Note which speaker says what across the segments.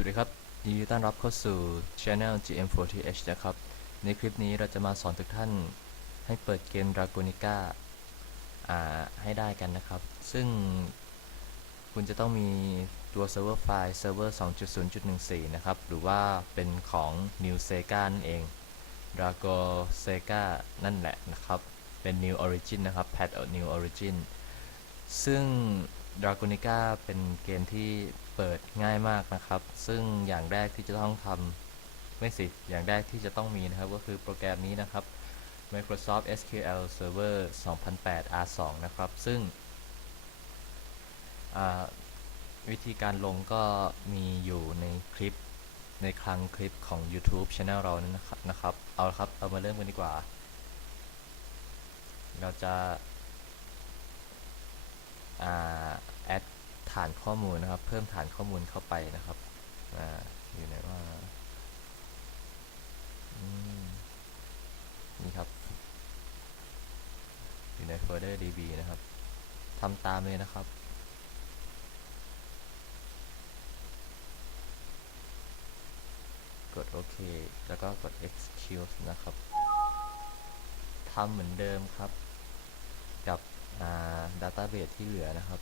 Speaker 1: วัสดีครับยินดีต้อนรับเข้าสู่ Channel GM4TH นะครับ ในคลิปนี้เราจะมาสอนทุกท่านให้เปิดเกม Dragonica อ่าให้ได้กันนะครับ ซึ่งคุณจะต้องมีตัวเซิร์ฟเวอร์ไฟล์เซิร์ฟเวอร์ 2.0.14 นะครับ หรือว่าเป็นของ New Sega นั่นเอง Drago Sega นั่นแหละนะครับ เป็น New Origin นะครับ Patch New Origin ซึ่ง Dragonica เป็นเกมที่เปิดง่ายมากนะครับ ซึ่งอย่างแรกที่จะต้องทำไม่สิ อย่างแรกที่จะต้องมีนะครับ ก็คือโปรแกรมนี้นะครับ Microsoft SQL Server 2008 R2 นะครับ ซึ่งวิธีการลงก็มีอยู่ในคลิปในคลังคลิปของ YouTube Channel เรานั้นนะครับนะครับ เอาละครับเรามาเริ่มกันดีกว่า เราจะ แอดฐานข้อมูลนะครับ เพิ่มฐานข้อมูลเข้าไปนะครับออยู่ไหนว่านี่ครับ อยู่ในโฟลเดอร์ db นะครับทำตามเลยนะครับกดโอเค แล้วก็กด execute นะครับ ทำเหมือนเดิมครับ กับ ดัตต้าเบสที่เหลือนะครับ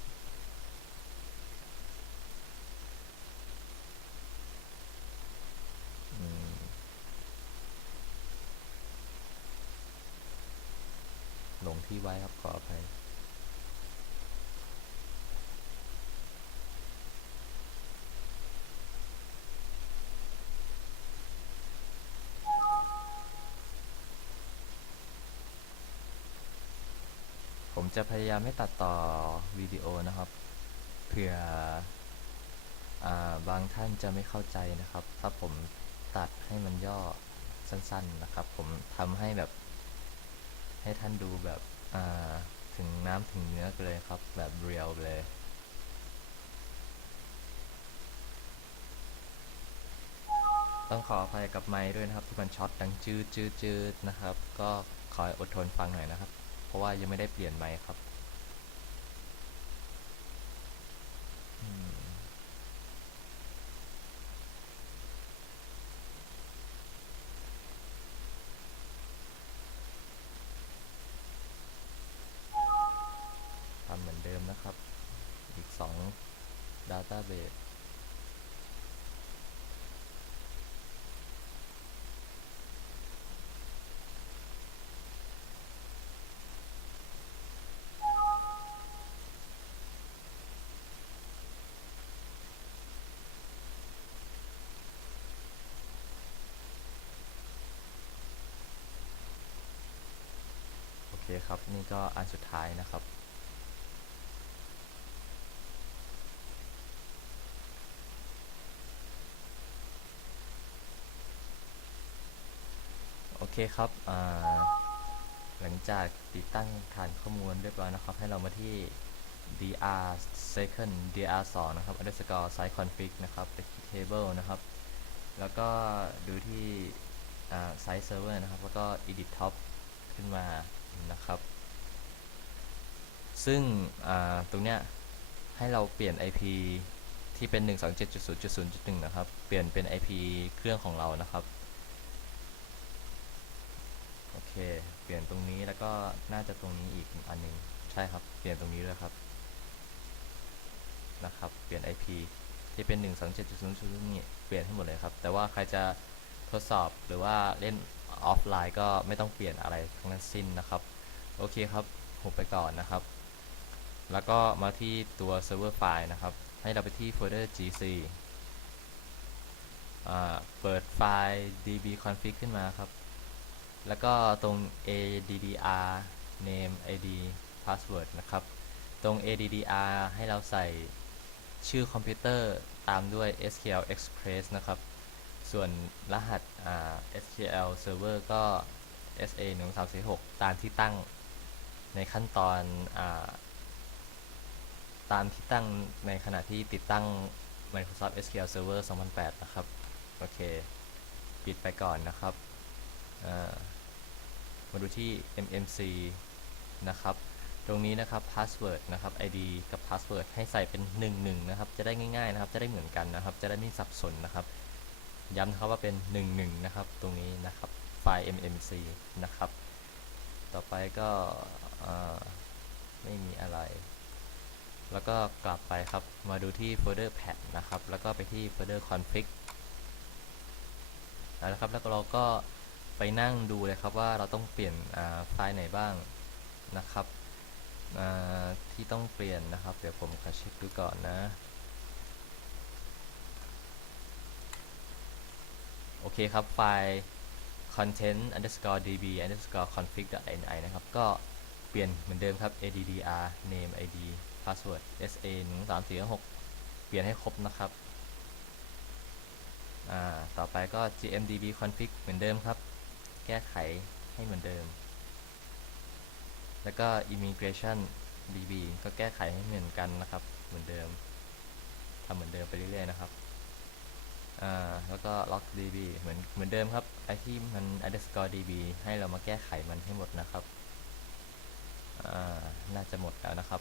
Speaker 1: หลงที่ไว้ครับขออภัย จะพยายามไม่ตัดต่อวิดีโอนะครับ เผื่ออบางท่านจะไม่เข้าใจนะครับ ถ้าผมตัดให้มันย่อสั้นๆนะครับ ผมทำให้แบบ ให้ท่านดูแบบถึงน้ำถึงเนื้อเลยครับ แบบเรียลเลยต้องขออภัยกับไม้ด้วยนะครับ ที่มันช็อตดังจืดจืดจืดนะครับ ก็ขออดทนฟังหน่อยนะครับ ราะว่ายังไม่ได้เปลี่ยนไมค์ครับทำเหมือนเดิมนะครับ อีก 2 database คครับ นี่ก็อันสุดท้ายนะครับ โอเคครับหลังจากติดตั้งฐานข้อมูลเรียบร้อยนะครับ ให้เรามาที่ dr second dr 2นะครับ underscore site config นะครับ table นะครับ แล้วก็ดูที่ site server นะครับ แล้วก็ edit top ขึ้นมา นะครับ ซึ่งตรงเนี้ยให้เราเปลี่ยน IP ที่เป็น 127.0.0.1 นะครับ เปลี่ยนเป็น IP เครื่องของเรานะครับ โอเค เปลี่ยนตรงนี้แล้วก็น่าจะตรงนี้อีกอันหนึ่งใช่ครับ เปลี่ยนตรงนี้ด้วยครับ นะครับ เปลี่ยน IP ที่เป็น 127.0.0 นี่ เปลี่ยนให้หมดเลยครับ แต่ว่าใครจะทดสอบหรือว่าเล่น ออฟไลน์ก็ไม่ต้องเปลี่ยนอะไรทั้งนั้นสิ้นนะครับ โอเคครับหุบไปก่อนนะครับ แล้วก็มาที่ตัว server file นะครับ ให้เราไปที่โฟลเดอร์ gc อ่าเปิดไฟล์ db config ขึ้นมาครับ แล้วก็ตรง addr name id password นะครับ ตรง addr ให้เราใส่ชื่อคอมพิวเตอร์ตามด้วย SQL Express นะครับ ส่วนรหัส SQL Server ก็ SA 1 3 4 6ตามที่ตั้งในขั้นตอนอตามที่ตั้งในขณะที่ติดตั้ง Microsoft SQL Server 2008 นะครับ โอเค ปิดไปก่อนนะครับ มาดูที่ MMC นะครับ ตรงนี้นะครับ password นะครับ id กับ password ให้ใส่เป็น 11 นะครับ จะได้ง่ายๆนะครับ จะได้เหมือนกันนะครับ จะได้ไม่สับสนนะครับ ย้ำนะครับว่าเป็น 11 นะครับ ตรงนี้นะครับ ไฟล์ mmc นะครับ ต่อไปก็ไม่มีอะไร แล้วก็กลับไปครับ มาดูที่โฟลเดอร์ pad นะครับ แล้วก็ไปที่โฟลเดอร์ config นะครับ แล้วเราก็ไปนั่งดูเลยครับว่าเราต้องเปลี่ยนไฟล์ไหนบ้างนะครับที่ต้องเปลี่ยนนะครับ เดี๋ยวผมขอเช็คดูก่อนนะ โอเคครับ ไฟล์ content underscore db underscore config ni นะครับ ก็เปลี่ยนเหมือนเดิมครับ addr name id password sa 1 3 4 6เปลี่ยนให้ครบนะครับ อ่า ต่อไปก็ gmdb config เหมือนเดิมครับ แก้ไขให้เหมือนเดิม แล้วก็ immigration db ก็แก้ไขให้เหมือนกันนะครับ เหมือนเดิมทำเหมือนเดิมไปเรื่อยๆนะครับ อ่าแล้วก็ log db เหมือนเหมือนเดิมครับไอที่มัน underscore db ให้เรามาแก้ไขมันให้หมดนะครับอ่าน่าจะหมดแล้วนะครับ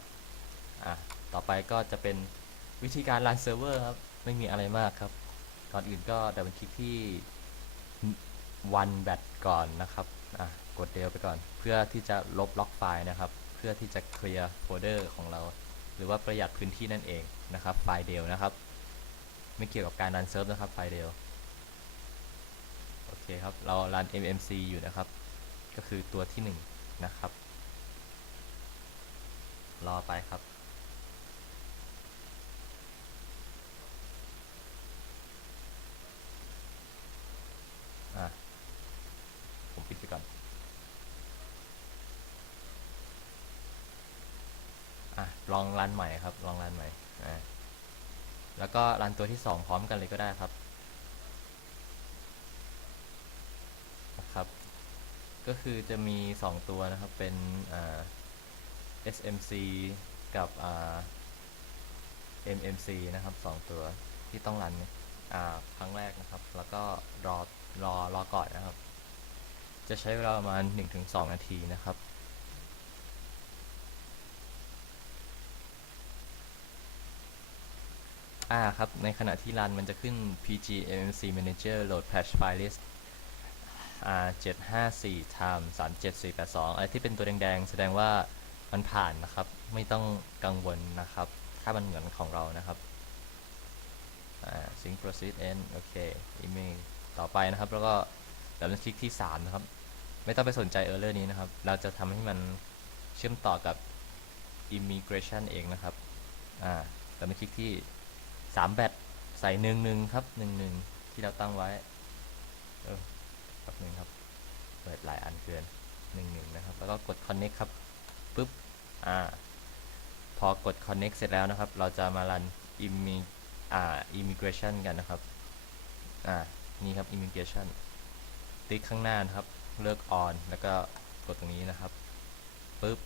Speaker 1: อะต่อไปก็จะเป็นวิธีการรันเซิร์ฟเวอร์ครับไม่มีอะไรมากครับก่อนอื่นก็ดับเบิลคลิกที่วันแบตก่อนนะครับอะกดเดลไปก่อน เพื่อที่จะลบล็อกไฟล์นะครับ เพื่อที่จะเคลียร์โฟลเดอร์ของเรา หรือว่าประหยัดพื้นที่นั่นเองนะครับ ไฟล์เดลนะครับ ไม่เกี่ยวกับการรันเซิร์ฟนะครับไฟล์เดลโอเคครับ เรารัน mmc อยู่นะครับ ก็คือตัวที่หนึ่งนะครับ รอไปครับอะผมปิดไปก่อนอะลองรันใหม่ครับ ลองรันใหม่อะ แล้วก็รันตัวที่สองพร้อมกันเลยก็ได้ครับนะครับ ก็คือจะมี 2 ตัวนะครับ เป็น SMC กับ MMC นะครับ 2 ตัวที่ต้องรันครั้งแรกนะครับ แล้วก็รอรอรอก่อนนะครับ จะใช้เวลาประมาณ 1-2 นาทีนะครับ อ่า ครับ ในขณะที่รันมันจะขึ้น pg mmc manager load patch file list อ่า754 time 37482 อะไรที่เป็นตัวแดงๆ แสดงว่ามันผ่านนะครับ ไม่ต้องกังวลนะครับ ถ้ามันเหมือนของเรานะครับ sync proceed end โอเค email ต่อไปนะครับ แล้วก็ดับเบิลคลิกที่ 3 นะครับ ไม่ต้องไปสนใจ error นี้นะครับ เราจะทำให้มันเชื่อมต่อกับ immigration เองนะครับ อ่าดับเบิลคลิกที่ 3แบตใส่หนึ่งหนึ่งครับหนึ่งหนึ่งที่เราตั้งไว้ เออแป๊บหนึ่งครับ เปิดหลายอันเกินหนึ่งหนึ่งนะครับ แล้วก็กด connect ครับปุ๊บ อ่า พอกด connect เสร็จแล้วนะครับ เราจะมารัน immi อ่า immigration กันนะครับ อ่า นี่ครับ immigration ติ๊กข้างหน้านะครับ เลือก on แล้วก็กดตรงนี้นะครับปุ๊บ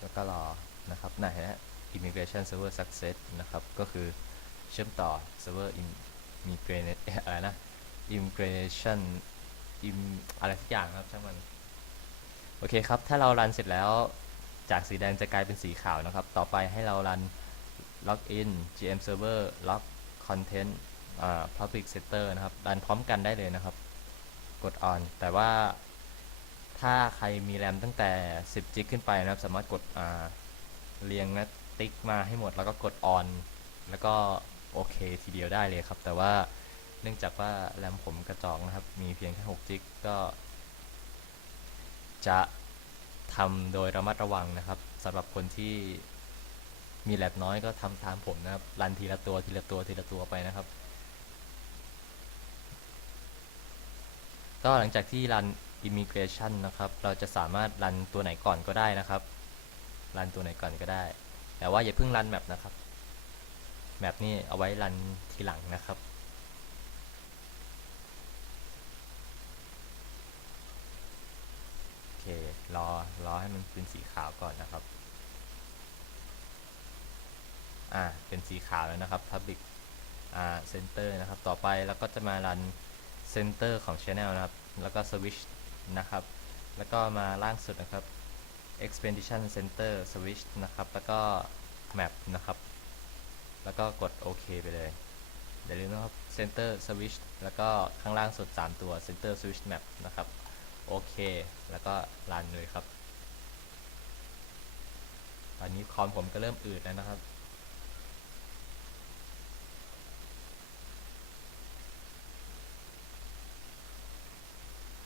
Speaker 1: แล้วก็รอนะครับไหนฮะ immigration server success นะครับ ก็คือเชื่อมต่อ server immigration อะไรนะ immigration im อะไรสักอย่างครับช่างมัน โอเคครับ ถ้าเรารันเสร็จแล้วจากสีแดงจะกลายเป็นสีขาวนะครับ ต่อไปให้เรารัน login gm server log content อ่า public sector นะครับ รันพร้อมกันได้เลยนะครับ กด on แต่ว่าถ้าใครมีแรมตั้งแต่ 10 จิกขึ้นไปนะครับ สามารถกดเรียงนะ ติ๊กมาให้หมดแล้วก็กด on แล้วก็โอเคทีเดียวได้เลยครับ แต่ว่าเนื่องจากว่าแรมผมกระจอกนะครับ มีเพียงแค่6จิกก็ จะทำโดยระมัดระวังนะครับสำหรับคนที่มีแลบน้อยก็ทำตามผมนะครับ รันทีละตัวทีละตัวทีละตัวไปนะครับ ก็หลังจากที่รัน immigration นะครับ เราจะสามารถรันตัวไหนก่อนก็ได้นะครับ รันตัวไหนก่อนก็ได้ แต่ว่าอย่าเพิ่งรันแมปนะครับ แมปนี่เอาไว้รันทีหลังนะครับ โอเค รอ รอให้มันเป็นสีขาวก่อนนะครับ อ่า เป็นสีขาวแล้วนะครับ Public อ่า Center นะครับ ต่อไปเราก็จะมารัน Center ของ Channel นะครับ แล้วก็ Switch นะครับ แล้วก็มาล่างสุดนะครับ expedition center switch นะครับ แล้วก็ map นะครับ แล้วก็กดโอเคไปเลยอย่าลืมนะครับ center switch แล้วก็ข้างล่างสุด 3 ตัว center switch map นะครับ โอเค แล้วก็รันเลยครับ ตอนนี้คอมผมก็เริ่มอืดแล้วนะครับ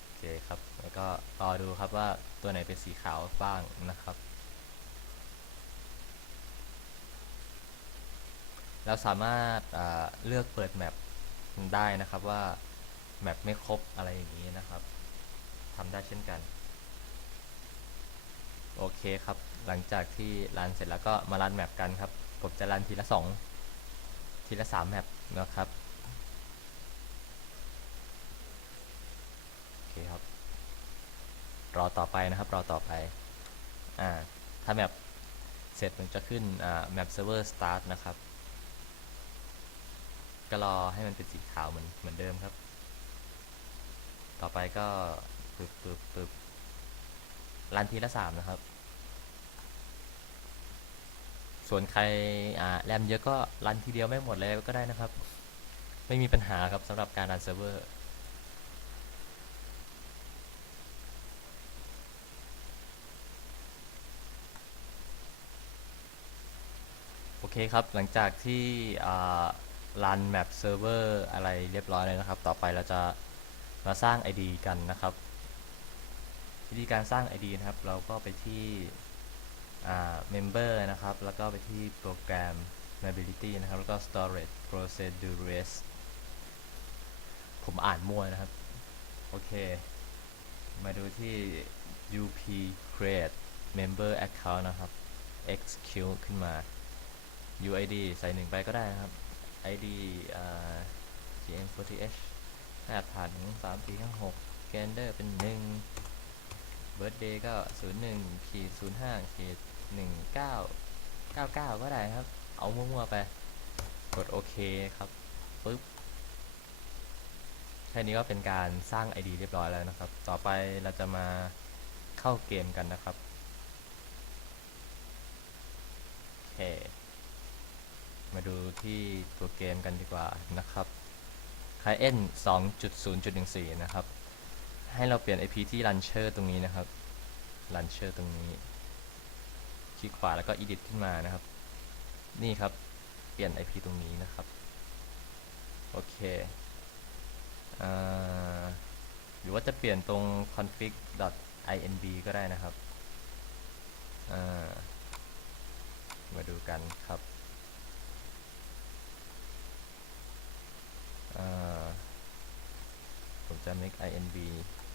Speaker 1: โอเครับ แล้วก็รอดูครับว่าตัวไหนเป็นสีขาวบ้างนะครับเราสามารถอ่าเลือกเปิดแมปได้นะครับว่าแมปไม่ครบอะไรอย่างนี้นะครับทำได้เช่นกัน โอเคครับ หลังจากที่รันเสร็จแล้วก็มารันแมปกันครับ ผมจะรันทีละสองทีละสามแมปนะครับ โอเคครับ รอต่อไปนะครับ รอต่อไป อ่า ถ้าแมปเสร็จมันจะขึ้นอ่าแมปเซิร์ฟเวอร์สตาร์ทนะครับ ก็รอให้มันเป็นสีขาวเหมือนเหมือนเดิมครับ ต่อไปก็ปึ๊บปึ๊บปึ๊บรันทีละสามนะครับ ส่วนใครอ่าแรมเยอะก็รันทีเดียวไม่หมดเลยก็ได้นะครับ ไม่มีปัญหาครับสำหรับการรันเซิร์ฟเวอร์ เคครับหลังจากที่รันแมปเซิร์ฟเวอร์อะไรเรียบร้อยแล้วนะครับ ต่อไปเราจะมาสร้าง ID กันนะครับ วิธีการสร้าง ID นะครับ เราก็ไปที่ member นะครับ แล้วก็ไปที่โปรแกรม mobility นะครับ แล้วก็ storage procedures ผมอ่านมั่วนะครับ โอเค มาดูที่ up create member account นะครับ execute ขึ้นมา UID ใส่หนึ่งไปก็ได้นะครับ ID อ่า GM40H แปดพันสามสี่ห้าหก Gender เป็นหนึ่ง Birthday ก็ศูนย์หนึ่งขีดศูนย์ห้าขีดหนึ่งเก้าเก้าเก้าก็ได้ครับ เอามั่วๆไป กดโอเคครับปึ๊บแค่นี้ก็เป็นการสร้าง ID เรียบร้อยแล้วนะครับ ต่อไปเราจะมาเข้าเกมกันนะครับ โอเค มาดูที่ตัวเกมกันดีกว่านะครับ c l i e n 2.0.14 นะครับ ให้เราเปลี่ยน IP ที่ Launcher ตรงนี้นะครับ Launcher ตรงนี้ คลิกขวาแล้วก็ Edit ขึ้นมานะครับ นี่ครับ เปลี่ยน IP ตรงนี้นะครับ โอเคอหรือว่าจะเปลี่ยนตรง config.inb ก็ได้นะครับ มาดูกันครับ อ่าผม จะ make inb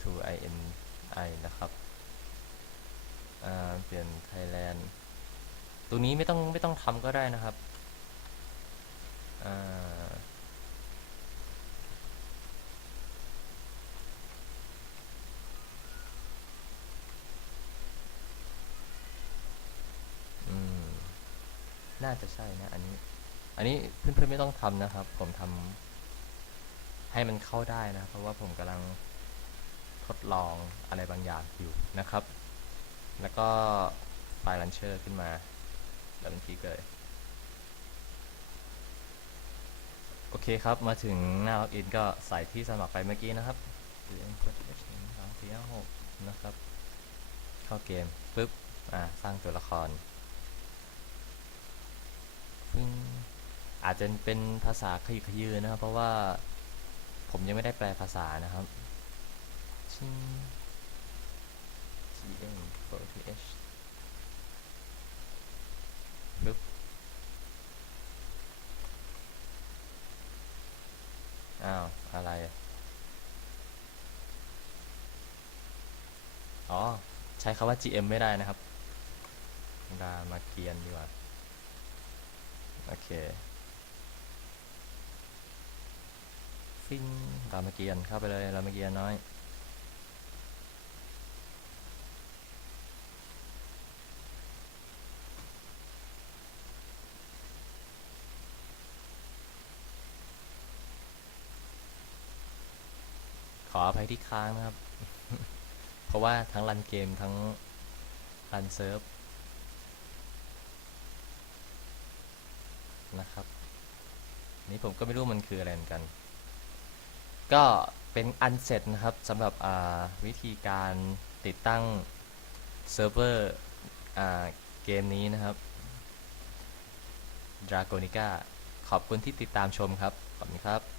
Speaker 1: to ini นะครับเปลี่ยน Thailand ตรงนี้ไม่ต้องไม่ต้องทำก็ได้นะครับน่าจะใช่นะอันนี้ อันนี้เพื่อนๆไม่ต้องทำนะครับ ผมทำ ให้มันเข้าได้นะ เพราะว่าผมกำลังทดลองอะไรบางอย่างอยู่นะครับ แล้วก็ไฟล์ Launcher ขึ้นมาแล้วมันคลิกเลยโอเคครับ มาถึงหน้าล็อกอินก็ใส่ที่สมัครไปเมื่อกี้นะครับ1นะครับ เข้าเกมปุ๊บ อ่า สร้างตัวละครซึ่งอาจจะเป็นภาษาขยิกขยือนะครับ เพราะว่า ผมยังไม่ได้แปลภาษานะครับชิง gm 4th ปึ๊บอ้าว อะไร อ๋อ ใช้คำว่า gm ไม่ได้นะครับดามาเกียนดีกว่า โอเค ฟิงรามเกียรติ์เข้าไปเลยรามเกียรติ์น้อย ขออภัยที่ค้างนะครับ เพราะว่าทั้งรันเกมทั้งรันเซิร์ฟนะครับ นี่ผมก็ไม่รู้มันคืออะไรเหมือนกัน ก็เป็นอันเสร็จนะครับสำหรับวิธีการติดตั้งเซิร์ฟเวอร์เกมนี้นะครับ Dragonica ขอบคุณที่ติดตามชมครับ ขอบคุณครับ